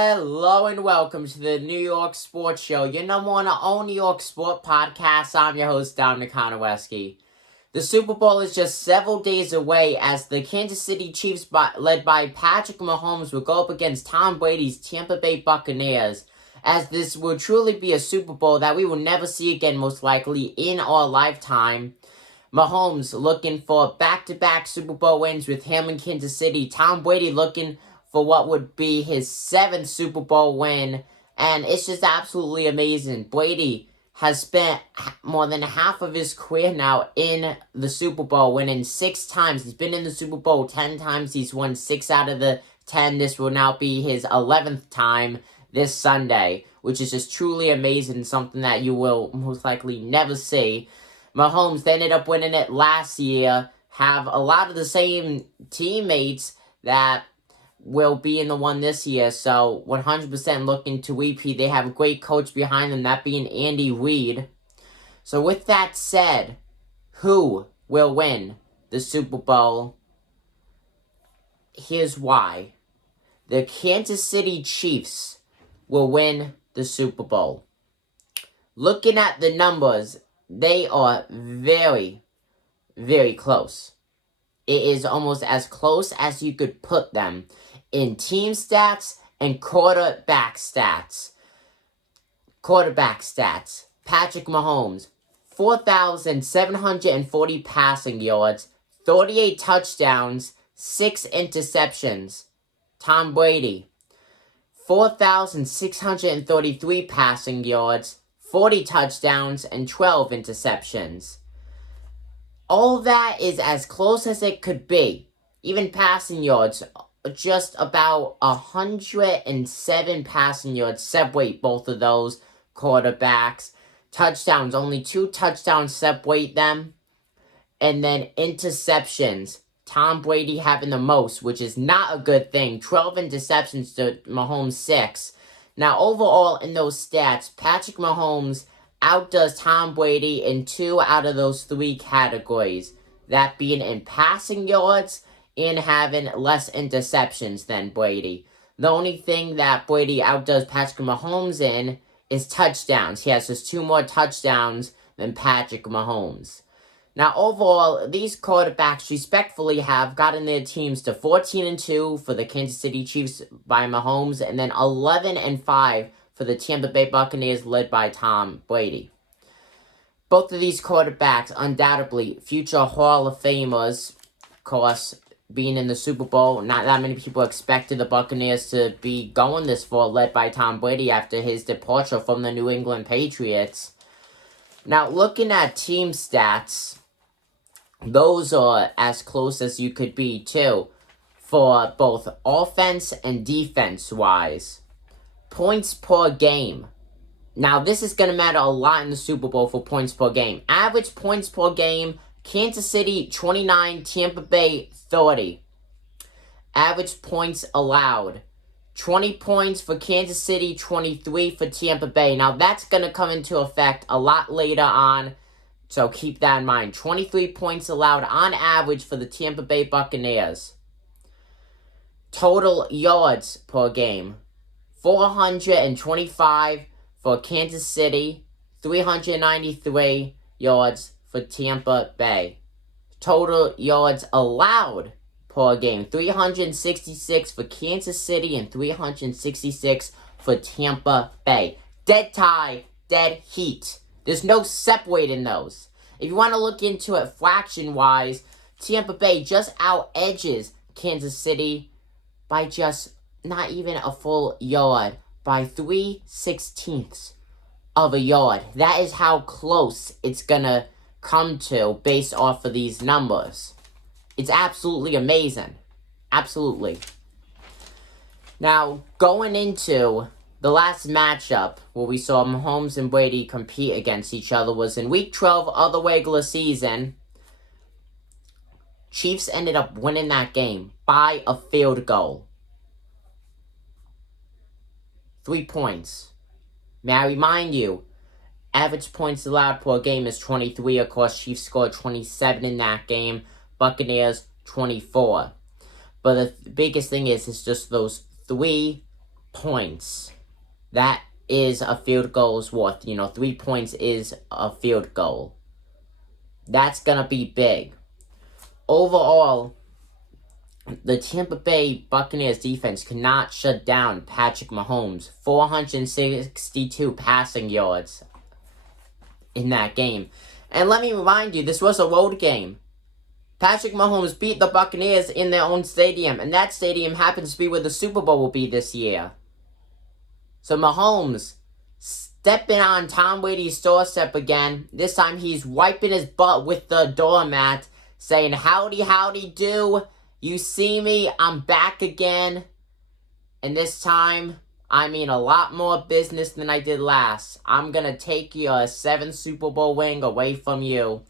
Hello and welcome to the New York Sports Show, your number one and only New York sport podcast. I'm your host, Dominic Konowski. The Super Bowl is just several days away as the Kansas City Chiefs, led by Patrick Mahomes, will go up against Tom Brady's Tampa Bay Buccaneers, as this will truly be a Super Bowl that we will never see again, most likely, in our lifetime. Mahomes looking for back-to-back Super Bowl wins with him in Kansas City. Tom Brady looking for what would be his 7th Super Bowl win, and it's just absolutely amazing. Brady has spent more than half of his career now in the Super Bowl, winning 6 times. He's been in the Super Bowl 10 times. He's won 6 out of the 10. This will now be his 11th time this Sunday, which is just truly amazing, something that you will most likely never see. Mahomes ended up winning it last year, have a lot of the same teammates that will be in the one this year, so 100% looking to repeat. They have a great coach behind them, that being Andy Reid. So with that said, who will win the Super Bowl? Here's why. The Kansas City Chiefs will win the Super Bowl. Looking at the numbers, they are very, very close. It is almost as close as you could put them in team stats and quarterback stats. Quarterback stats. Patrick Mahomes, 4,740 passing yards, 38 touchdowns, 6 interceptions. Tom Brady, 4,633 passing yards, 40 touchdowns, and 12 interceptions. All that is as close as it could be. Even passing yards, just about 107 passing yards separate both of those quarterbacks. Touchdowns, only 2 touchdowns separate them. And then interceptions, Tom Brady having the most, which is not a good thing. 12 interceptions to Mahomes' 6. Now, overall in those stats, Patrick Mahomes outdoes Tom Brady in 2 out of those 3 categories. That being in passing yards and having less interceptions than Brady. The only thing that Brady outdoes Patrick Mahomes in is touchdowns. He has just 2 more touchdowns than Patrick Mahomes. Now, overall, these quarterbacks respectfully have gotten their teams to 14-2 for the Kansas City Chiefs by Mahomes, and then 11-5 for the Tampa Bay Buccaneers led by Tom Brady. Both of these quarterbacks, undoubtedly, future Hall of Famers. Of course, being in the Super Bowl, not that many people expected the Buccaneers to be going this far, led by Tom Brady after his departure from the New England Patriots. Now, looking at team stats, those are as close as you could be, too, for both offense and defense-wise. Points per game. Now, this is going to matter a lot in the Super Bowl for points per game. Average points per game, Kansas City 29, Tampa Bay 30. Average points allowed, 20 points for Kansas City, 23 for Tampa Bay. Now, that's going to come into effect a lot later on, so keep that in mind. 23 points allowed on average for the Tampa Bay Buccaneers. Total yards per game, 425 for Kansas City, 393 yards for Tampa Bay. Total yards allowed per game, 366 for Kansas City and 366 for Tampa Bay. Dead tie, dead heat. There's no separating those. If you want to look into it fraction-wise, Tampa Bay just out-edges Kansas City by just not even a full yard, by 3/16 of a yard. That is how close it's going to come to based off of these numbers. It's absolutely amazing. Absolutely. Now, going into the last matchup where we saw Mahomes and Brady compete against each other was in Week 12 of the regular season. Chiefs ended up winning that game by a field goal. 3 points. May I remind you, average points allowed per game is 23. Of course, Chiefs scored 27 in that game. Buccaneers, 24. But the biggest thing is just those 3 points. That is a field goal's worth. 3 points is a field goal. That's going to be big. Overall, the Tampa Bay Buccaneers defense could not shut down Patrick Mahomes. 462 passing yards in that game. And let me remind you, this was a road game. Patrick Mahomes beat the Buccaneers in their own stadium, and that stadium happens to be where the Super Bowl will be this year. So Mahomes stepping on Tom Brady's doorstep again. This time he's wiping his butt with the doormat, saying, "Howdy, howdy do. You see me, I'm back again." And this time, I mean a lot more business than I did last. I'm going to take your 7th Super Bowl ring away from you.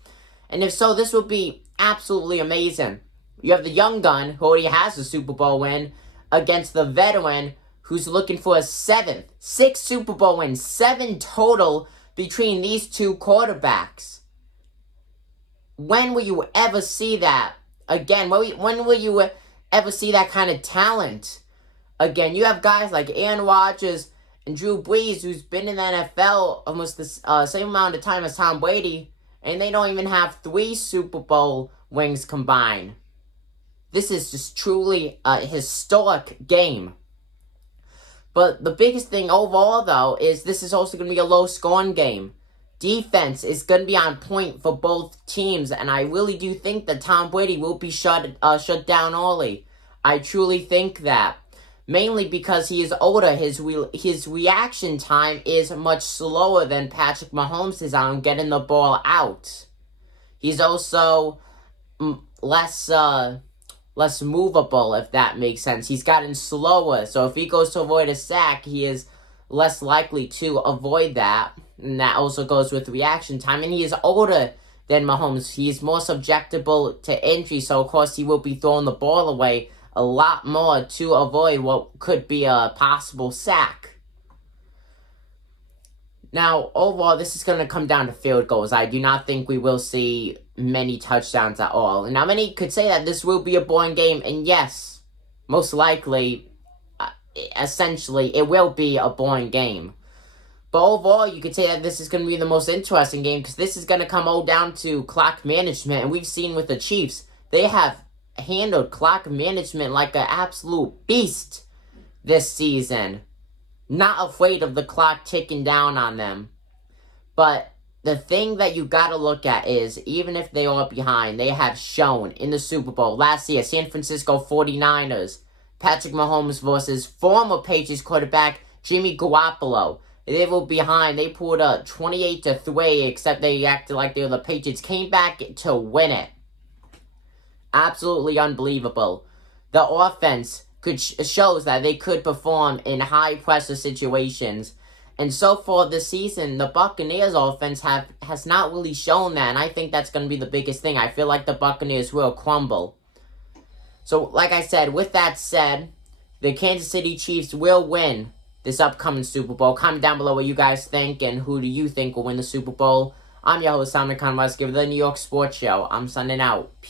And if so, this would be absolutely amazing. You have the young gun, who already has a Super Bowl win, against the veteran, who's looking for a 7th. 6 Super Bowl wins, 7 total between these two quarterbacks. When will you ever see that again? When will you ever see that kind of talent again? You have guys like Aaron Rodgers and Drew Brees, who's been in the NFL almost the same amount of time as Tom Brady, and they don't even have 3 Super Bowl rings combined. This is just truly a historic game. But the biggest thing overall, though, is this is also going to be a low-scoring game. Defense is going to be on point for both teams, and I really do think that Tom Brady will be shut down early. I truly think that. Mainly because he is older, his reaction time is much slower than Patrick Mahomes is on getting the ball out. He's also less movable, if that makes sense. He's gotten slower, so if he goes to avoid a sack, he is less likely to avoid that. And that also goes with reaction time. And he is older than Mahomes. He is more susceptible to injury, so of course he will be throwing the ball away a lot more to avoid what could be a possible sack. Now, overall, this is going to come down to field goals. I do not think we will see many touchdowns at all. Now, many could say that this will be a boring game, and yes, most likely, essentially, it will be a boring game. But overall, you could say that this is going to be the most interesting game, because this is going to come all down to clock management, and we've seen with the Chiefs, they have handled clock management like an absolute beast this season. Not afraid of the clock ticking down on them. But the thing that you gotta look at is, even if they are behind, they have shown in the Super Bowl last year, San Francisco 49ers, Patrick Mahomes versus former Patriots quarterback Jimmy Garoppolo. They were behind. They pulled a 28-3, except they acted like they were the Patriots. Came back to win it. Absolutely unbelievable. The offense shows that they could perform in high-pressure situations. And so far this season, the Buccaneers offense has not really shown that. And I think that's going to be the biggest thing. I feel like the Buccaneers will crumble. So, like I said, with that said, the Kansas City Chiefs will win this upcoming Super Bowl. Comment down below what you guys think and who do you think will win the Super Bowl. I'm your host, Simon Conrad, give the New York Sports Show. I'm signing out. Peace.